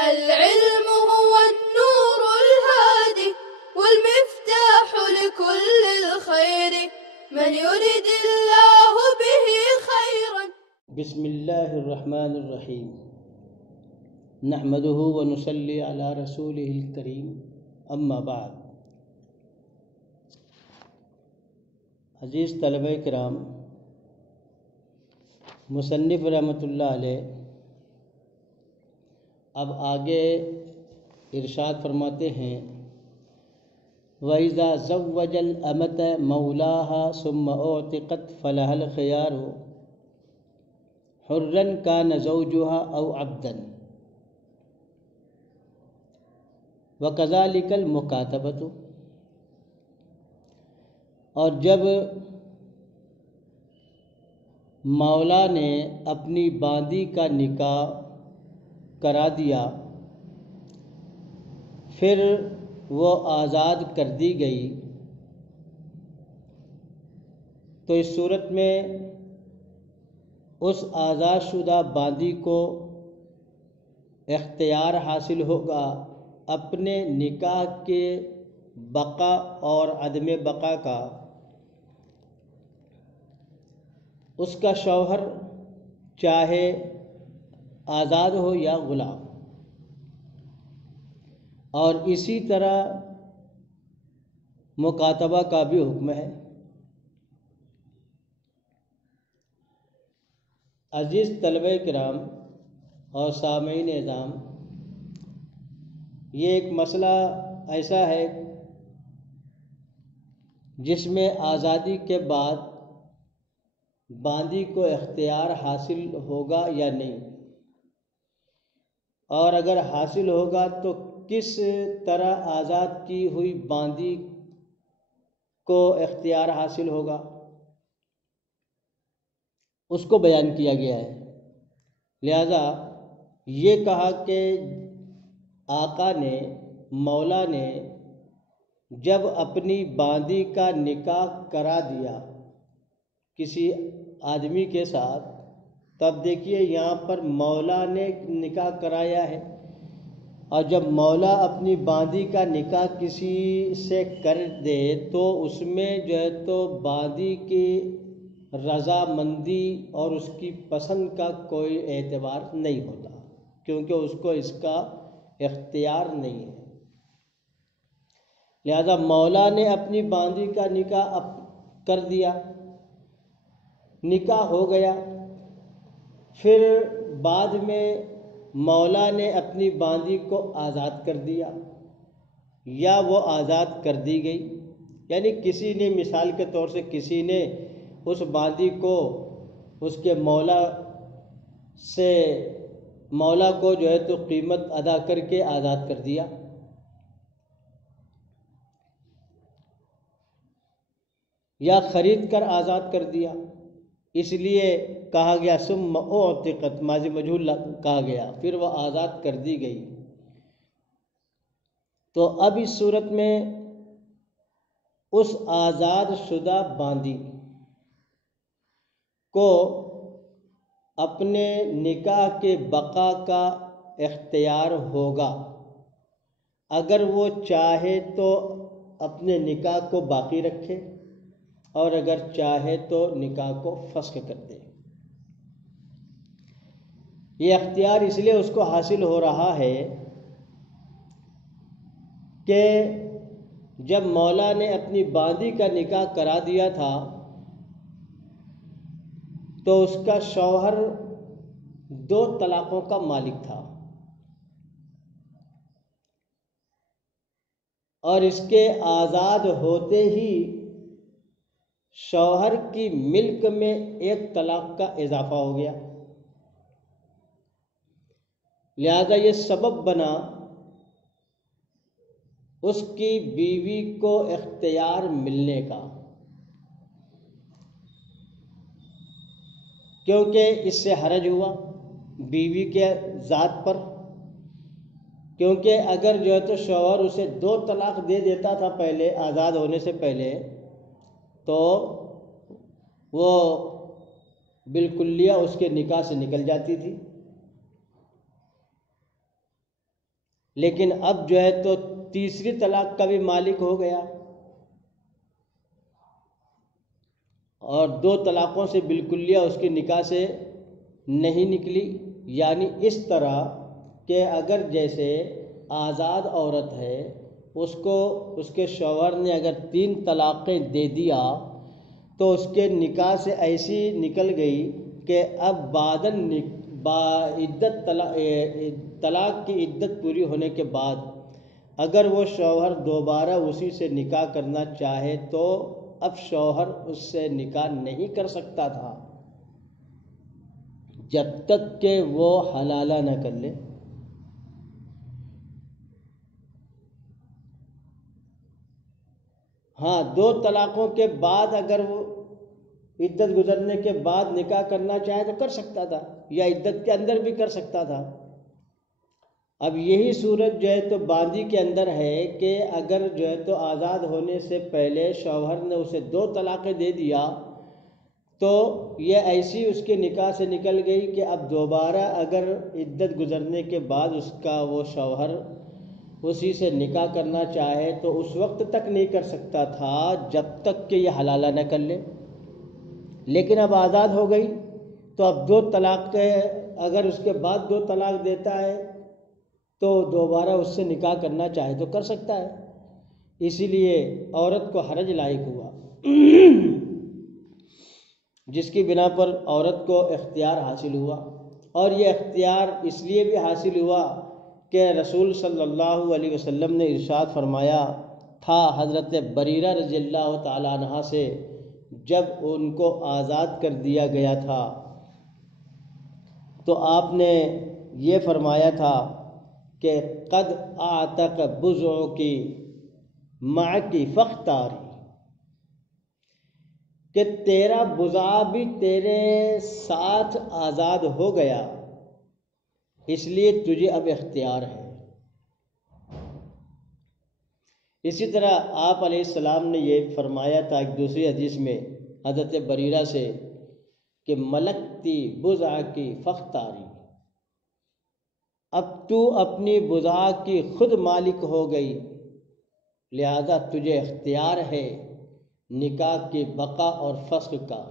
العلم هو النور الهادي والمفتاح لكل الخير من يرد الله به خيرا. بسم اللہ الرحمن الرحیم نحمده ونصلی علی رسولہ الکریم اما بعد. عزیز طلبہ کرام، مصنف رحمۃ اللہ علیہ اب آگے ارشاد فرماتے ہیں وَإِذَا زَوَّجَ الْأَمَةَ مَوْلَاهَا ثُمَّ أُعْتِقَتْ فَلَهَا الْخِيَارُ حُرًّا كَانَ زَوْجُهَا أَوْ عَبْدًا وَكَذَلِكَ الْمُكَاتَبَةُ. اور جب مولا نے اپنی باندی کا نکاح کرا دیا پھر وہ آزاد کر دی گئی، تو اس صورت میں اس آزاد شدہ باندی کو اختیار حاصل ہوگا اپنے نکاح کے بقا اور عدم بقا کا. اس کا شوہر چاہے آزاد ہو یا غلام. اور اسی طرح مکاتبہ کا بھی حکم ہے. عزیز طلبہ کرام اور سامعین اعظام، یہ ایک مسئلہ ایسا ہے جس میں آزادی کے بعد باندی کو اختیار حاصل ہوگا یا نہیں، اور اگر حاصل ہوگا تو کس طرح آزاد کی ہوئی باندی کو اختیار حاصل ہوگا، اس کو بیان کیا گیا ہے. لہذا یہ کہا کہ آقا نے، مولا نے جب اپنی باندی کا نکاح کرا دیا کسی آدمی کے ساتھ، تب دیکھیے یہاں پر مولا نے نکاح کرایا ہے، اور جب مولا اپنی باندی کا نکاح کسی سے کر دے تو اس میں جو ہے تو باندی کی رضامندی اور اس کی پسند کا کوئی اعتبار نہیں ہوتا، کیونکہ اس کو اس کا اختیار نہیں ہے. لہذا مولا نے اپنی باندی کا نکاح کر دیا، نکاح ہو گیا، پھر بعد میں مولا نے اپنی باندی کو آزاد کر دیا یا وہ آزاد کر دی گئی. یعنی کسی نے، مثال کے طور سے کسی نے اس باندی کو اس کے مولا کو جو ہے تو قیمت ادا کر کے آزاد کر دیا، یا خرید کر آزاد کر دیا. اس لیے کہا گیا ثم اعتقت، ماضی مجہول کہا گیا، پھر وہ آزاد کر دی گئی. تو اب اس صورت میں اس آزاد شدہ باندی کو اپنے نکاح کے بقا کا اختیار ہوگا. اگر وہ چاہے تو اپنے نکاح کو باقی رکھے، اور اگر چاہے تو نکاح کو فسخ کر دے. یہ اختیار اس لیے اس کو حاصل ہو رہا ہے کہ جب مولا نے اپنی باندی کا نکاح کرا دیا تھا تو اس کا شوہر 2 طلاقوں کا مالک تھا، اور اس کے آزاد ہوتے ہی شوہر کی ملک میں 1 طلاق کا اضافہ ہو گیا. لہذا یہ سبب بنا اس کی بیوی کو اختیار ملنے کا، کیونکہ اس سے حرج ہوا بیوی کے ذات پر. کیونکہ اگر جو ہے تو شوہر اسے 2 طلاق دے دیتا تھا پہلے، آزاد ہونے سے پہلے، تو وہ بالکلیہ اس کے نکاح سے نکل جاتی تھی. لیکن اب جو ہے تو تیسری طلاق کا بھی مالک ہو گیا اور 2 طلاقوں سے بالکلیہ اس کی نکاح سے نہیں نکلی. یعنی اس طرح کہ اگر جیسے آزاد عورت ہے، اس کو اس کے شوہر نے اگر 3 طلاقیں دے دیا تو اس کے نکاح سے ایسی نکل گئی کہ اب طلاق کی عدت پوری ہونے کے بعد اگر وہ شوہر دوبارہ اسی سے نکاح کرنا چاہے تو اب شوہر اس سے نکاح نہیں کر سکتا تھا جب تک کہ وہ حلالہ نہ کر لے. ہاں 2 طلاقوں کے بعد اگر وہ عدت گزرنے کے بعد نکاح کرنا چاہے تو کر سکتا تھا، یا عدت کے اندر بھی کر سکتا تھا. اب یہی صورت جو ہے تو باندی کے اندر ہے کہ اگر جو ہے تو آزاد ہونے سے پہلے شوہر نے اسے 2 طلاقیں دے دیا تو یہ ایسی اس کے نکاح سے نکل گئی کہ اب دوبارہ اگر عدت گزرنے کے بعد اس کا وہ شوہر اسی سے نکاح کرنا چاہے تو اس وقت تک نہیں کر سکتا تھا جب تک کہ یہ حلالہ نہ کر لے. لیکن اب آزاد ہو گئی تو اب 2 طلاق اگر اس کے بعد 2 طلاق دیتا ہے تو دوبارہ اس سے نکاح کرنا چاہے تو کر سکتا ہے. اسی لیے عورت کو حرج لاحق ہوا جس کی بنا پر عورت کو اختیار حاصل ہوا. اور یہ اختیار اس لیے بھی حاصل ہوا کہ رسول صلی اللہ علیہ وسلم نے ارشاد فرمایا تھا حضرت بریرہ رضی اللہ تعالیٰ عنہ سے جب ان کو آزاد کر دیا گیا تھا تو آپ نے یہ فرمایا تھا کہ قد اعتق بضعک معک فاختاری، کہ تیرا بضع بھی تیرے ساتھ آزاد ہو گیا، اس لیے تجھے اب اختیار ہے. اسی طرح آپ علیہ السلام نے یہ فرمایا تھا ایک دوسری حدیث میں حضرت بریرہ سے کہ ملکتی بضعکی فاختاری، اب تو اپنی بضع کی خود مالک ہو گئی، لہذا تجھے اختیار ہے نکاح کی بقا اور فسخ کا.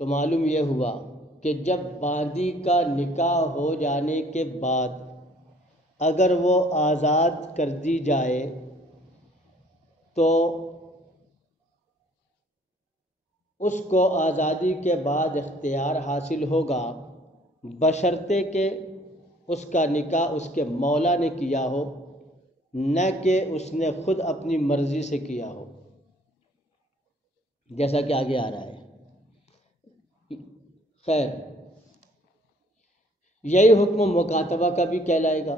تو معلوم یہ ہوا کہ جب باندی کا نکاح ہو جانے کے بعد اگر وہ آزاد کر دی جائے تو اس کو آزادی کے بعد اختیار حاصل ہوگا بشرطے کہ اس کا نکاح اس کے مولا نے کیا ہو، نہ کہ اس نے خود اپنی مرضی سے کیا ہو، جیسا کہ آگے آ رہا ہے. خیر، یہی حکم مکاتبہ کا بھی کہلائے گا.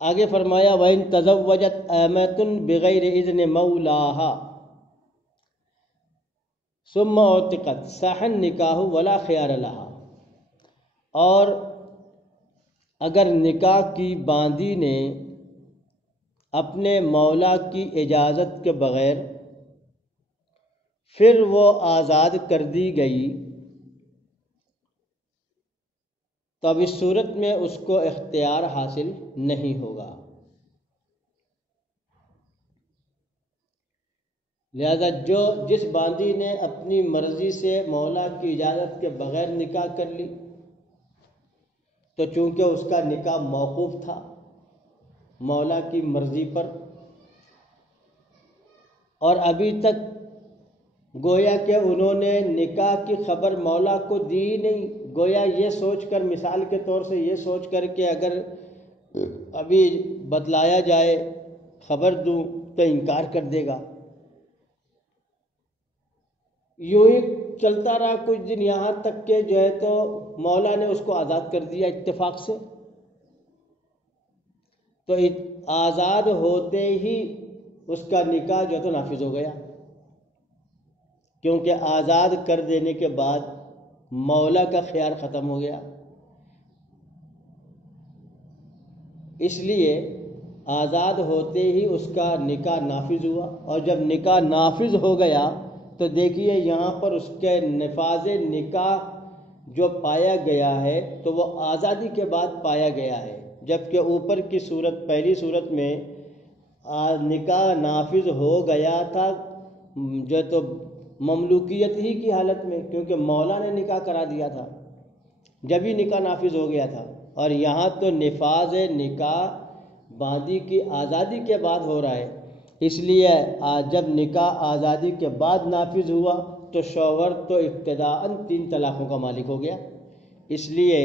آگے فرمایا وَإِن تَزَوَّجَتْ أَمَةٌ بِغَيْرِ إِذْنِ مَوْلَاهَا ثُمَّ اُعْتِقَتْ صَحَ النِّكَاحُ وَلَا خِيَارَ لَهَا، اور اگر نکاح کی باندی نے اپنے مولا کی اجازت کے بغیر پھر وہ آزاد کر دی گئی تو اب اس صورت میں اس کو اختیار حاصل نہیں ہوگا. لہذا جس باندی نے اپنی مرضی سے مولا کی اجازت کے بغیر نکاح کر لی تو چونکہ اس کا نکاح موقوف تھا مولا کی مرضی پر اور ابھی تک گویا کہ انہوں نے نکاح کی خبر مولا کو دی ہی نہیں، گویا یہ سوچ کر، مثال کے طور سے یہ سوچ کر کہ اگر ابھی بتلایا جائے خبر دوں تو انکار کر دے گا. یوں ہی چلتا رہا کچھ دن، یہاں تک کہ جو ہے تو مولا نے اس کو آزاد کر دیا اتفاق سے. تو آزاد ہوتے ہی اس کا نکاح جو ہے تو نافذ ہو گیا، کیونکہ آزاد کر دینے کے بعد مولا کا خیار ختم ہو گیا. اس لیے آزاد ہوتے ہی اس کا نکاح نافذ ہوا، اور جب نکاح نافذ ہو گیا تو دیکھیے یہاں پر اس کے نفاذ نکاح جو پایا گیا ہے تو وہ آزادی کے بعد پایا گیا ہے، جبکہ اوپر کی صورت پہلی صورت میں نکاح نافذ ہو گیا تھا جو تو مملوکیت ہی کی حالت میں، کیونکہ مولا نے نکاح کرا دیا تھا، جبھی نکاح نافذ ہو گیا تھا۔ اور یہاں تو نفاذ نکاح باندی کی آزادی کے بعد ہو رہا ہے، اس لیے جب نکاح آزادی کے بعد نافذ ہوا تو شوہر تو ابتداءً 3 طلاقوں کا مالک ہو گیا، اس لیے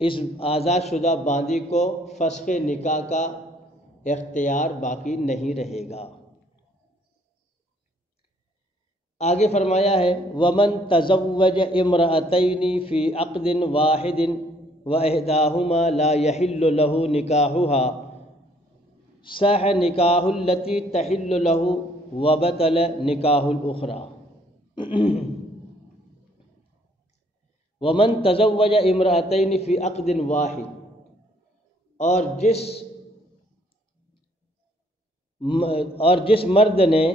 اس آزاد شدہ باندی کو فسخ نکاح کا اختیار باقی نہیں رہے گا۔ آگے فرمایا ہے وَمَن تَزَوَّجَ امْرَأَتَيْنِ فِي عَقْدٍ وَاحِدٍ وَإِحْدَاهُمَا لَا يَحِلُّ لَهُ نِكَاحُهَا صَحَّ نِكَاحُ الَّتِي تَحِلُّ لَهُ وَبَطَلَ نِكَاحُ الْأُخْرَى۔ وَمَن تَزَوَّجَ امْرَأَتَيْنِ فِي عَقْدٍ وَاحِدٍ، اور جس مرد نے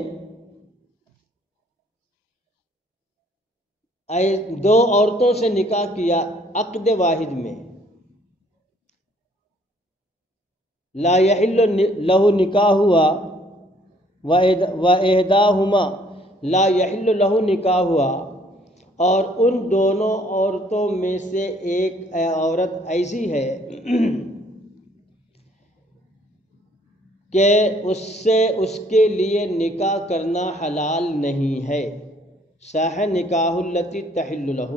2 عورتوں سے نکاح کیا عقد واحد میں، لا يحل له نکاحها وإحداهما لا يحل له نکاحها، اور ان دونوں عورتوں میں سے ایک عورت ایسی ہے کہ اس سے اس کے لیے نکاح کرنا حلال نہیں ہے، صح نکاح التی تحل لہ،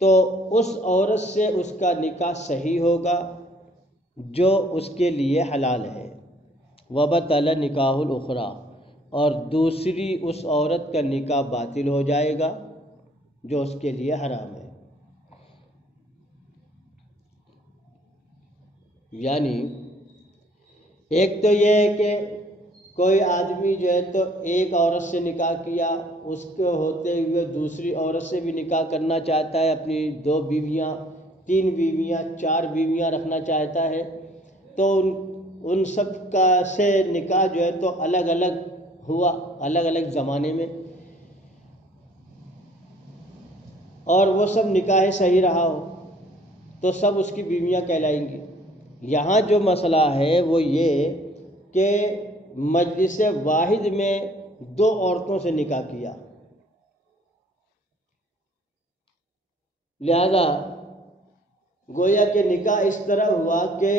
تو اس عورت سے اس کا نکاح صحیح ہوگا جو اس کے لیے حلال ہے، وبطل نکاح الاخری، اور دوسری اس عورت کا نکاح باطل ہو جائے گا جو اس کے لیے حرام ہے۔ یعنی ایک تو یہ ہے کہ کوئی آدمی جو ہے تو ایک عورت سے نکاح کیا، اس کے ہوتے ہوئے دوسری عورت سے بھی نکاح کرنا چاہتا ہے، اپنی 2 بیویاں 3 بیویاں 4 بیویاں رکھنا چاہتا ہے، تو ان سب کا سے نکاح جو ہے تو الگ الگ ہوا، الگ الگ زمانے میں، اور وہ سب نکاح صحیح رہا ہو تو سب اس کی بیویاں کہلائیں گی۔ یہاں جو مسئلہ ہے وہ یہ کہ مجلس واحد میں 2 عورتوں سے نکاح کیا، لہذا گویا کہ نکاح اس طرح ہوا کہ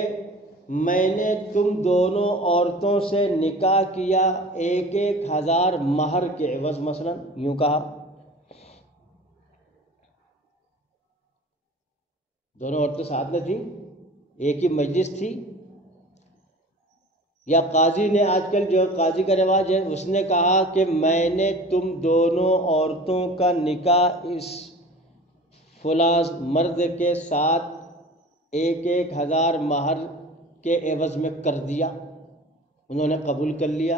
میں نے تم دونوں عورتوں سے نکاح کیا 1,000 مہر کے عوض، مثلا یوں کہا، دونوں عورتیں ساتھ نہ تھیں، ایک ہی مجلس تھی، یا قاضی نے، آج کل جو قاضی کا رواج ہے، اس نے کہا کہ میں نے تم دونوں عورتوں کا نکاح اس فلاں مرد کے ساتھ 1,000 مہر کے عوض میں کر دیا، انہوں نے قبول کر لیا،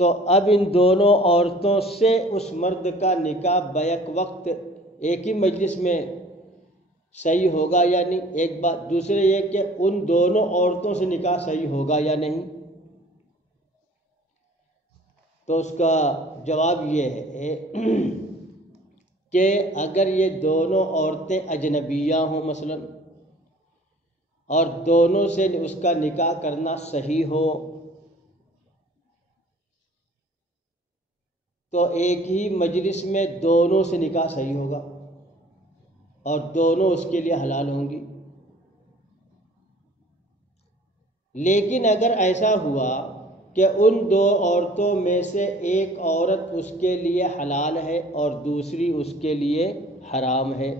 تو اب ان دونوں عورتوں سے اس مرد کا نکاح بیک وقت ایک ہی مجلس میں صحیح ہوگا یا نہیں، ایک بات۔ دوسرے یہ کہ ان دونوں عورتوں سے نکاح صحیح ہوگا یا نہیں، تو اس کا جواب یہ ہے کہ اگر یہ دونوں عورتیں اجنبیہ ہوں مثلا، اور دونوں سے اس کا نکاح کرنا صحیح ہو، تو ایک ہی مجلس میں دونوں سے نکاح صحیح ہوگا اور دونوں اس کے لیے حلال ہوں گی۔ لیکن اگر ایسا ہوا کہ ان 2 عورتوں میں سے ایک عورت اس کے لیے حلال ہے اور دوسری اس کے لیے حرام ہے،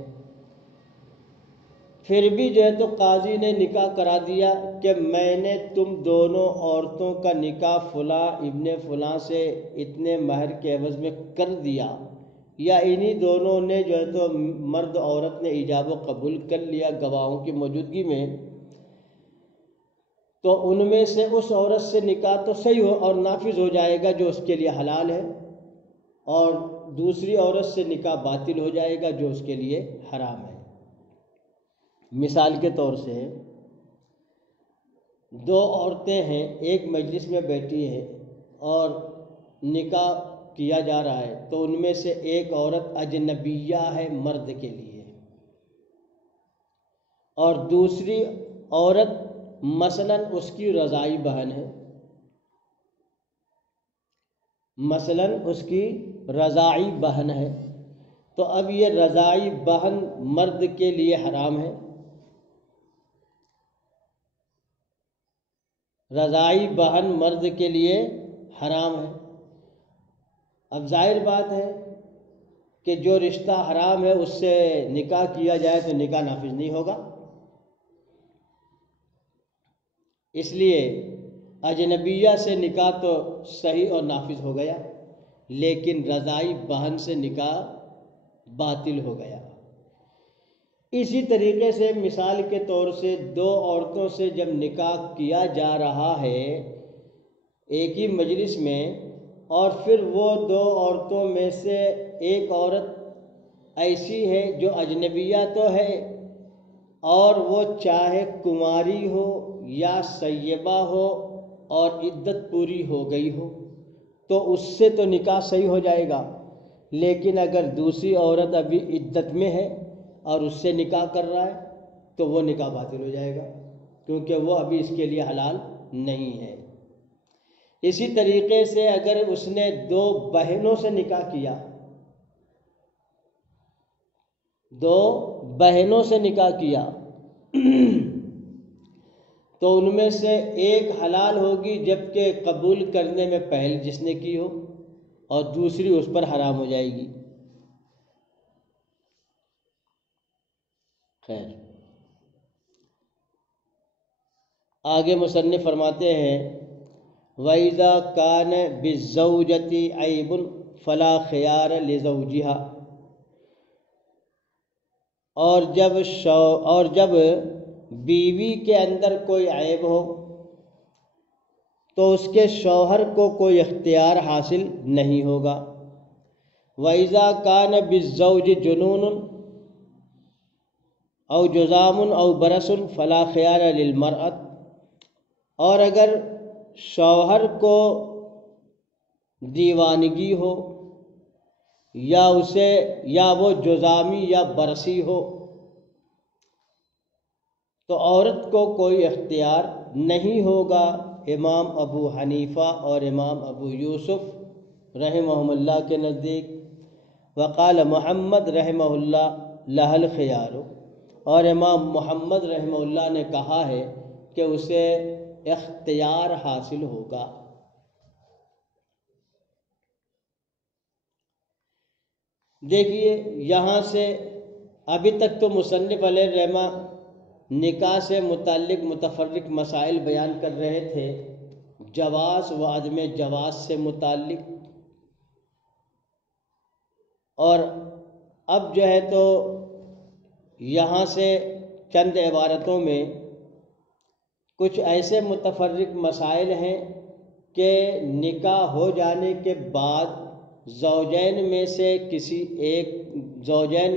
پھر بھی جو ہے تو قاضی نے نکاح کرا دیا کہ میں نے تم دونوں عورتوں کا نکاح فلاں ابن فلاں سے اتنے مہر کے عوض میں کر دیا، یا انہی دونوں نے جو ہے تو مرد عورت نے ایجاب و قبول کر لیا گواہوں کی موجودگی میں، تو ان میں سے اس عورت سے نکاح تو صحیح ہو اور نافذ ہو جائے گا جو اس کے لیے حلال ہے، اور دوسری عورت سے نکاح باطل ہو جائے گا جو اس کے لیے حرام ہے۔ مثال کے طور سے 2 عورتیں ہیں، ایک مجلس میں بیٹھی ہے اور نکاح کیا جا رہا ہے تو ان میں سے ایک عورت اجنبیہ ہے مرد کے لیے، اور دوسری عورت مثلاً اس کی رضاعی بہن ہے، مثلاً اس کی رضاعی بہن ہے، تو اب یہ رضاعی بہن مرد کے لیے حرام ہے، رضاعی بہن مرد کے لیے حرام ہے۔ اب ظاہر بات ہے کہ جو رشتہ حرام ہے اس سے نکاح کیا جائے تو نکاح نافذ نہیں ہوگا، اس لیے اجنبیہ سے نکاح تو صحیح اور نافذ ہو گیا، لیکن رضاعی بہن سے نکاح باطل ہو گیا۔ اسی طریقے سے مثال کے طور سے دو عورتوں سے جب نکاح کیا جا رہا ہے ایک ہی مجلس میں، اور پھر وہ دو عورتوں میں سے ایک عورت ایسی ہے جو اجنبیہ تو ہے اور وہ چاہے کنواری ہو یا سیبہ ہو اور عدت پوری ہو گئی ہو تو اس سے تو نکاح صحیح ہو جائے گا، لیکن اگر دوسری عورت ابھی عدت میں ہے اور اس سے نکاح کر رہا ہے تو وہ نکاح باطل ہو جائے گا، کیونکہ وہ ابھی اس کے لیے حلال نہیں ہے۔ اسی طریقے سے اگر اس نے دو بہنوں سے نکاح کیا، دو بہنوں سے نکاح کیا تو ان میں سے ایک حلال ہوگی جبکہ قبول کرنے میں پہل جس نے کی ہو، اور دوسری اس پر حرام ہو جائے گی۔ خیر، آگے مصنف فرماتے ہیں وَإِذَا كَانَ بِالزَّوْجَةِ عَيْبٌ فَلَا خِيَارَ لِزَوْجِهَا، اور جب بیوی کے اندر کوئی عیب ہو تو اس کے شوہر کو کوئی اختیار حاصل نہیں ہوگا۔ وَإِذَا كَانَ بِالزَّوْجِ جُنُونٌ او جزام او برس فلا خیار للمرأة، اور اگر شوہر کو دیوانگی ہو یا وہ جزامی یا برسی ہو تو عورت کو کوئی اختیار نہیں ہوگا۔ امام ابو حنیفہ اور امام ابو یوسف رحمہم اللہ کے نزدیک، وقال محمد رحمہ اللہ لہ الخیار، اور امام محمد رحمہ اللہ نے کہا ہے کہ اسے اختیار حاصل ہوگا۔ دیکھیے یہاں سے ابھی تک تو مصنف علیہ الرحمہ نکاح سے متعلق متفرق مسائل بیان کر رہے تھے، جواز و عدم جواز سے متعلق، اور اب جو ہے تو یہاں سے چند عبارتوں میں کچھ ایسے متفرق مسائل ہیں کہ نکاح ہو جانے کے بعد زوجین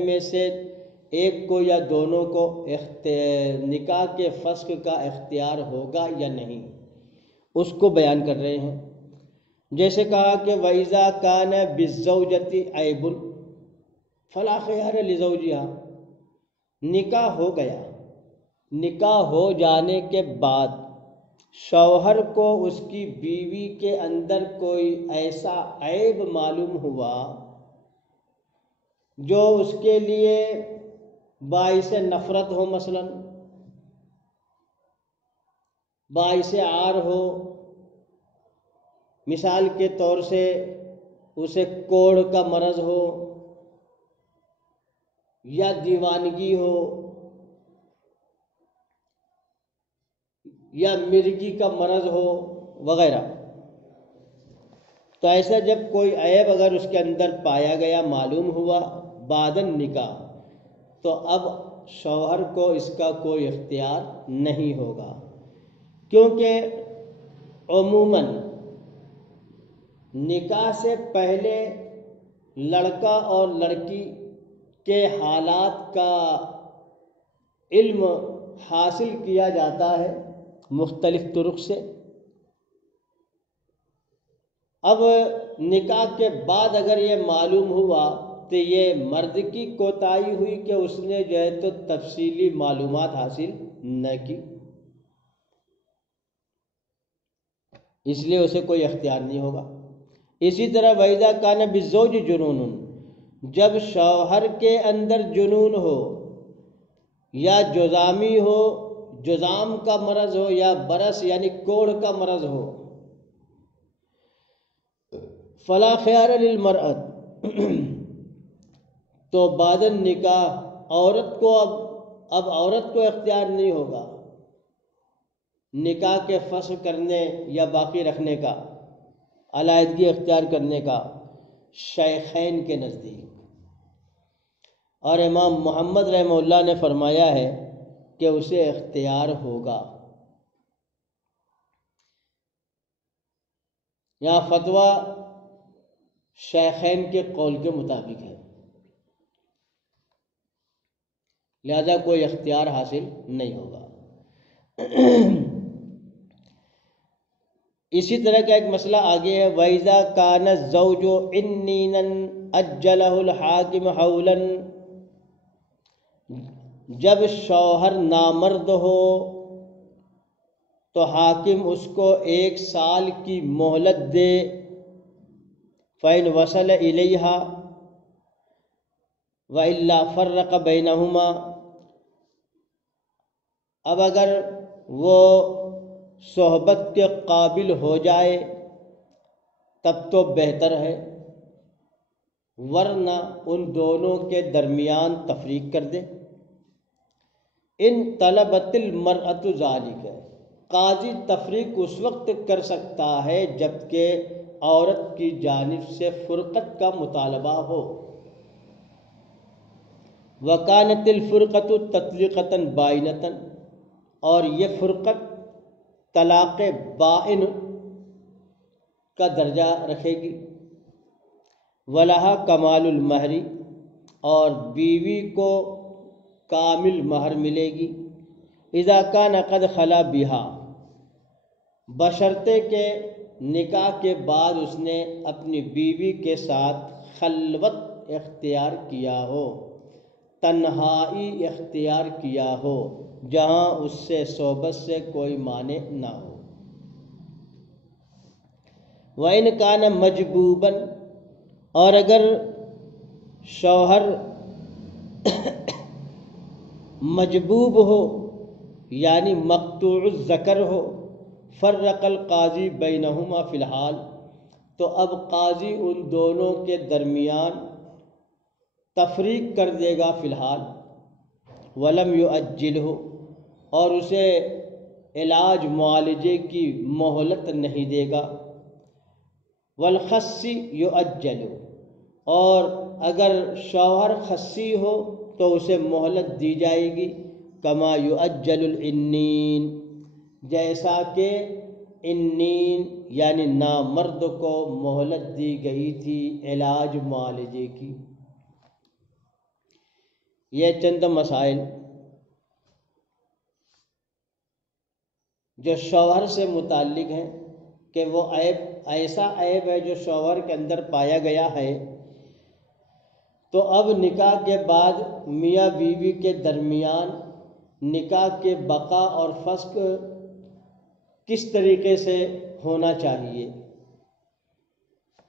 میں سے ایک کو یا دونوں کو نکاح کے فسخ کا اختیار ہوگا یا نہیں، اس کو بیان کر رہے ہیں۔ جیسے کہا کہ وَإِذَا كَانَ بِالزَّوْجَةِ عَيْبٌ فَلَا خِيَارَ لِزَوْجِهَا، نکاح ہو گیا، نکاح ہو جانے کے بعد شوہر کو اس کی بیوی کے اندر کوئی ایسا عیب معلوم ہوا جو اس کے لیے باعث نفرت ہو، مثلا باعث عار ہو، مثال کے طور سے اسے کوڑھ کا مرض ہو یا دیوانگی ہو یا مرگی کا مرض ہو وغیرہ، تو ایسا جب کوئی عیب اگر اس کے اندر پایا گیا، معلوم ہوا بعد النکاح، تو اب شوہر کو اس کا کوئی اختیار نہیں ہوگا، کیونکہ عموماً نکاح سے پہلے لڑکا اور لڑکی کے حالات کا علم حاصل کیا جاتا ہے مختلف طرق سے، اب نکاح کے بعد اگر یہ معلوم ہوا تو یہ مرد کی کوتاہی ہوئی کہ اس نے جو ہے تو تفصیلی معلومات حاصل نہ کی، اس لیے اسے کوئی اختیار نہیں ہوگا۔ اسی طرح وَإِذَا كَانَ بِالزَّوْجِ جُنُونٌ، جب شوہر کے اندر جنون ہو یا جزامی ہو، جزام کا مرض ہو یا برس یعنی کوڑھ کا مرض ہو، فلا خیار للمرأة، تو بعد نکاح عورت کو اب عورت کو اختیار نہیں ہوگا نکاح کے فسخ کرنے یا باقی رکھنے کا، علیحدگی اختیار کرنے کا شیخین کے نزدیک۔ اور امام محمد رحمہ اللہ نے فرمایا ہے کہ اسے اختیار ہوگا۔ یہاں فتویٰ شیخین کے قول کے مطابق ہے، لہذا کوئی اختیار حاصل نہیں ہوگا۔ اسی طرح کا ایک مسئلہ آگے ہے، وَإِذَا كَانَ الزَّوْجُ عِنِّينًا أَجَّلَهُ الْحَاكِمُ حَوْلًا، جب شوہر نامرد ہو تو حاکم اس کو 1 سال کی مہلت دے، فَإِنْ وَصَلَ إِلَيْهَا وَإِلَّا فَرَّقَ بَيْنَهُمَا، اب اگر وہ صحبت کے قابل ہو جائے تب تو بہتر ہے، ورنہ ان دونوں کے درمیان تفریق کر دے۔ ان طلبت المرأۃ ذالک، قاضی تفریق اس وقت کر سکتا ہے جبکہ عورت کی جانب سے فرقت کا مطالبہ ہو۔ وکانت الفرقۃ تطلیقۃ بائنۃ، اور یہ فرقت طلاق بائن کا درجہ رکھے گی۔ ولہا کمال المہر، اور بیوی کو کامل مہر ملے گی۔ اذا کان قد خلا بہا، بشرطے کہ نکاح کے بعد اس نے اپنی بیوی کے ساتھ خلوت اختیار کیا ہو، تنہائی اختیار کیا ہو، جہاں اس سے صحبت سے کوئی مانع نہ ہو۔ وَإِنْ كَانَ مَجْبُوبًا، اور اگر شوہر مجبوب ہو یعنی مقطوع الذکر ہو، فرق القاضی بینہما فی الحال، تو اب قاضی ان دونوں کے درمیان تفریق کر دے گا فی الحال۔ ولم یعجلہ، اور اسے علاج معالجے کی مہلت نہیں دے گا۔ والخصی یعجل، اور اگر شوہر خصی ہو تو اسے مہلت دی جائے گی، کما یعجل العنین، جیسا کہ عنین یعنی نامرد کو مہلت دی گئی تھی علاج معالجے کی۔ یہ چند مسائل جو شوہر سے متعلق ہیں کہ وہ عیب ایسا عیب ہے جو شوہر کے اندر پایا گیا ہے، تو اب نکاح کے بعد میاں بیوی کے درمیان نکاح کے بقا اور فسخ کس طریقے سے ہونا چاہیے۔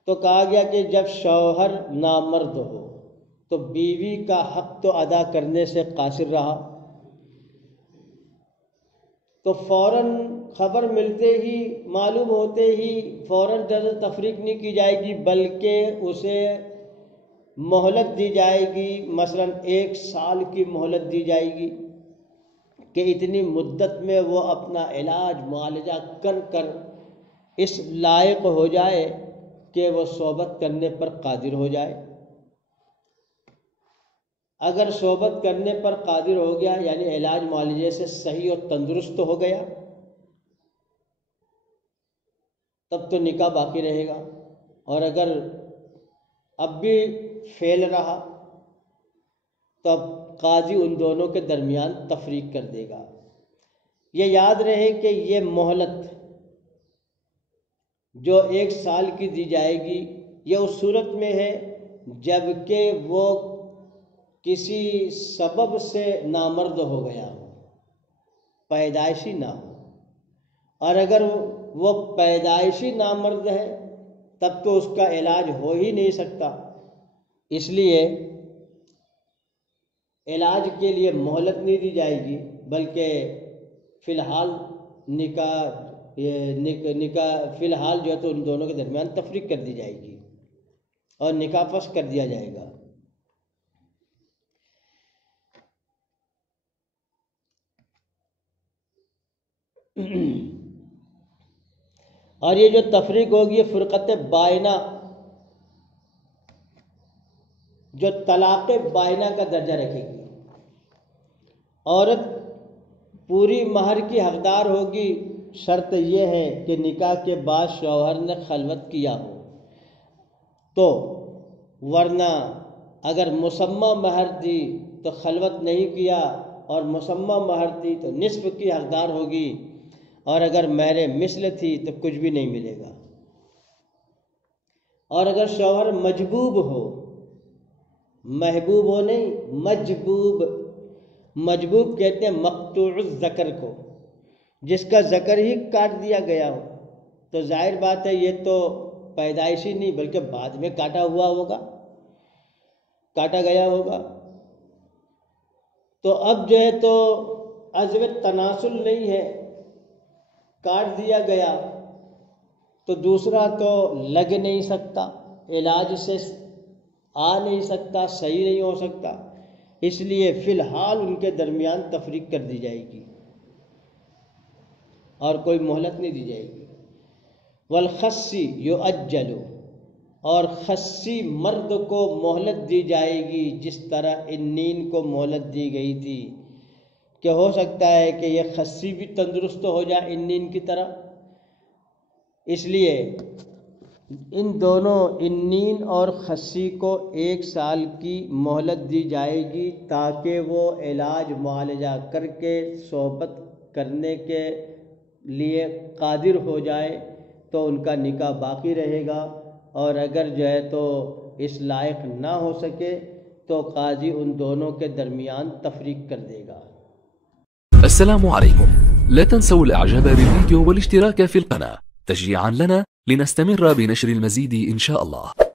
تو کہا گیا کہ جب شوہر نامرد ہو تو بیوی کا حق تو ادا کرنے سے قاصر رہا، تو فوراً خبر ملتے ہی، معلوم ہوتے ہی فوراً تفریق نہیں کی جائے گی، بلکہ اسے مہلت دی جائے گی، مثلاً 1 سال کی مہلت دی جائے گی کہ اتنی مدت میں وہ اپنا علاج معالجہ کر کر اس لائق ہو جائے کہ وہ صحبت کرنے پر قادر ہو جائے۔ اگر صحبت کرنے پر قادر ہو گیا یعنی علاج معالجے سے صحیح اور تندرست ہو گیا، تب تو نکاح باقی رہے گا، اور اگر اب بھی فیل رہا تو اب قاضی ان دونوں کے درمیان تفریق کر دے گا۔ یہ یاد رہے کہ یہ مہلت جو 1 سال کی دی جائے گی یہ اس صورت میں ہے جب کہ وہ کسی سبب سے نامرد ہو گیا ہو، پیدائشی نہ ہو، اور اگر وہ پیدائشی نامرد ہے تب تو اس کا علاج ہو ہی نہیں سکتا، اس لیے علاج کے لیے مہلت نہیں دی جائے گی، بلکہ فی الحال فی الحال جو ہے تو ان دونوں کے درمیان تفریق کر دی جائے گی اور نکاح فسخ کر دیا جائے گا۔ اور یہ جو تفریق ہوگی یہ فرقت بائنہ، جو طلاق بائنہ کا درجہ رکھے گی۔ عورت پوری مہر کی حقدار ہوگی، شرط یہ ہے کہ نکاح کے بعد شوہر نے خلوت کیا ہو تو، ورنہ اگر مسمى مہر دی تو خلوت نہیں کیا اور مسمى مہر دی تو نصف کی حقدار ہوگی، اور اگر مہر مثل تھی تو کچھ بھی نہیں ملے گا۔ اور اگر شوہر مجبوب ہو، محبوب ہو نہیں، مجبوب کہتے ہیں مقطوع الذکر کو، جس کا ذکر ہی کاٹ دیا گیا ہو، تو ظاہر بات ہے یہ تو پیدائشی نہیں بلکہ بعد میں کاٹا ہوا ہوگا، کاٹا گیا ہوگا، تو اب جو ہے تو عزو تناسل نہیں ہے، کاٹ دیا گیا تو دوسرا تو لگ نہیں سکتا، علاج سے آ نہیں سکتا، صحیح نہیں ہو سکتا، اس لیے فی الحال ان کے درمیان تفریق کر دی جائے گی اور کوئی مہلت نہیں دی جائے گی۔ والخصی یؤجل، اور خصی مرد کو مہلت دی جائے گی جس طرح انین کو مہلت دی گئی تھی، کہ ہو سکتا ہے کہ یہ خصی بھی تندرست ہو جائے انین کی طرح، اس لیے ان دونوں انین اور خصی کو 1 سال کی مہلت دی جائے گی تاکہ وہ علاج معالجہ کر کے صحبت کرنے کے لیے قادر ہو جائے تو ان کا نکاح باقی رہے گا، اور اگر جو ہے تو اس لائق نہ ہو سکے تو قاضی ان دونوں کے درمیان تفریق کر دے گا۔ السلام عليكم، لا تنسوا الاعجاب بالفيديو والاشتراك في القناة تشجيعا لنا لنستمر بنشر المزيد إن شاء الله.